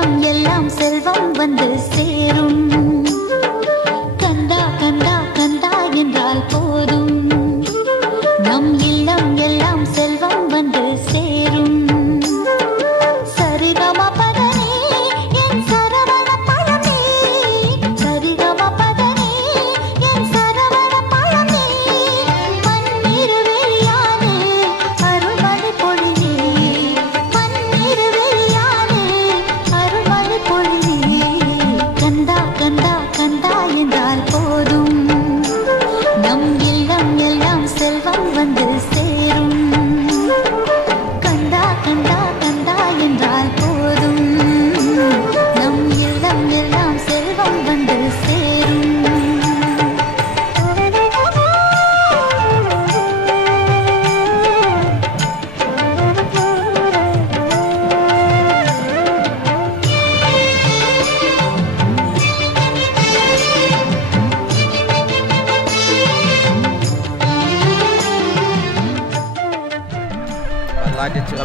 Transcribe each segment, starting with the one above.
எல்லாம் எல்லாம் செல்வம் வந்து சேரும். கந்தா கந்தா கந்தா என்றால் போதும். நம் இல்லம் எல்லாம் செல்வம் வந்து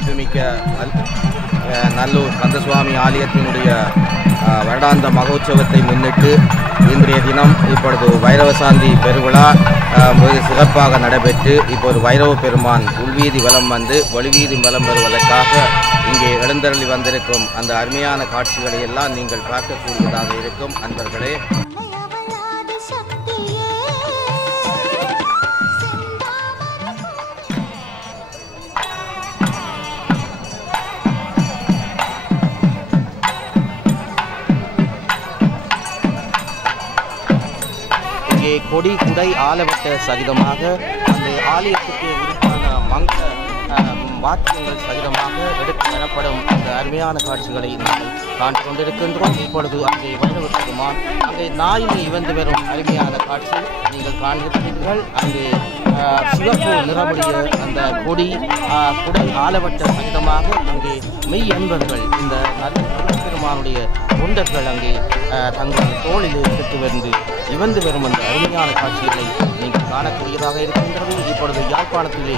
நல்- நல்லூர் கந்தசுவாமி ஆலயத்தினுடைய வருடாந்த மகோற்சவத்தை முன்னிட்டு இன்றைய தினம் இப்பொழுது வைரவ சாந்தி பெருவிழா மிக சிறப்பாக நடைபெற்று இப்போது வைரவ பெருமான் உள்வீதி வலம் வந்து ஒளிவீதி வலம் வருவதற்காக இங்கே எழுந்தருளி வந்திருக்கும் அந்த அருமையான காட்சிகளை எல்லாம் நீங்கள் பார்க்கக்கூடியதாக இருக்கும் அன்பர்களே. கொடி குடை ஆலவட்ட சகிதமாக அந்த ஆலயத்துக்கு உரித்தான மங்க அஹ், வாத்தியங்கள் சகிதமாக எடுத்து வரப்படும் அந்த அருமையான காட்சிகளை நாங்கள் காண்டு கொண்டிருக்கின்றோம் இப்பொழுது அங்கே வைரவ பெருமான் அங்கே நாயினை இவந்து வரும் அருமையான காட்சி நீங்கள் காண்கிறீர்கள். அங்கே சிவப்பு நிறமுடைய அந்த கொடி குடை ஆலவட்ட சகிதமாக அங்கே மெய் அன்பர்கள் இந்த நல்ல பெருமானுடைய தொண்டர்கள் அங்கே அஹ், தங்கள் தோளில் எடுத்து வந்து இவந்து வரும் அந்த அருமையான காட்சிகளை நீங்கள் காணக்கூடியதாக இருக்கின்றது. இப்பொழுது யாழ்ப்பாணத்திலே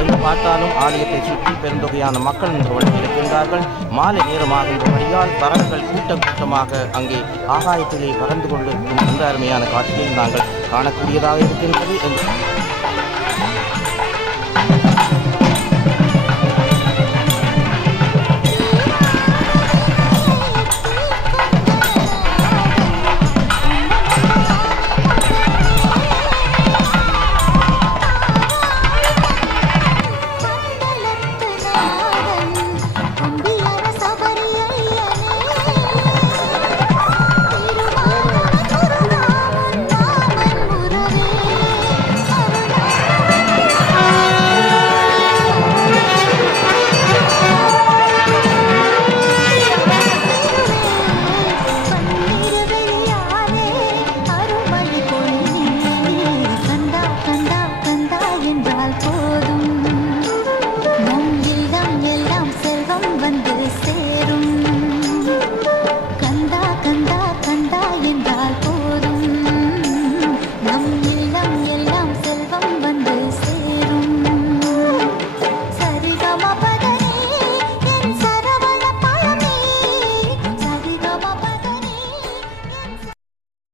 எங்கு பார்த்தாலும் ஆலயத்தை சுற்றி பெருந்தொகையான மக்கள் இன்று வழி இருக்கின்றார்கள் மாலை நேரமாகின்றபடியால் பறவைகள் கூட்டம் கூட்டமாக அங்கே ஆகாயத்திலே பறந்து கொண்டிருக்கும் அந்த அருமையான காட்சியை நாங்கள் காணக்கூடியதாக இருக்கின்றது. என்று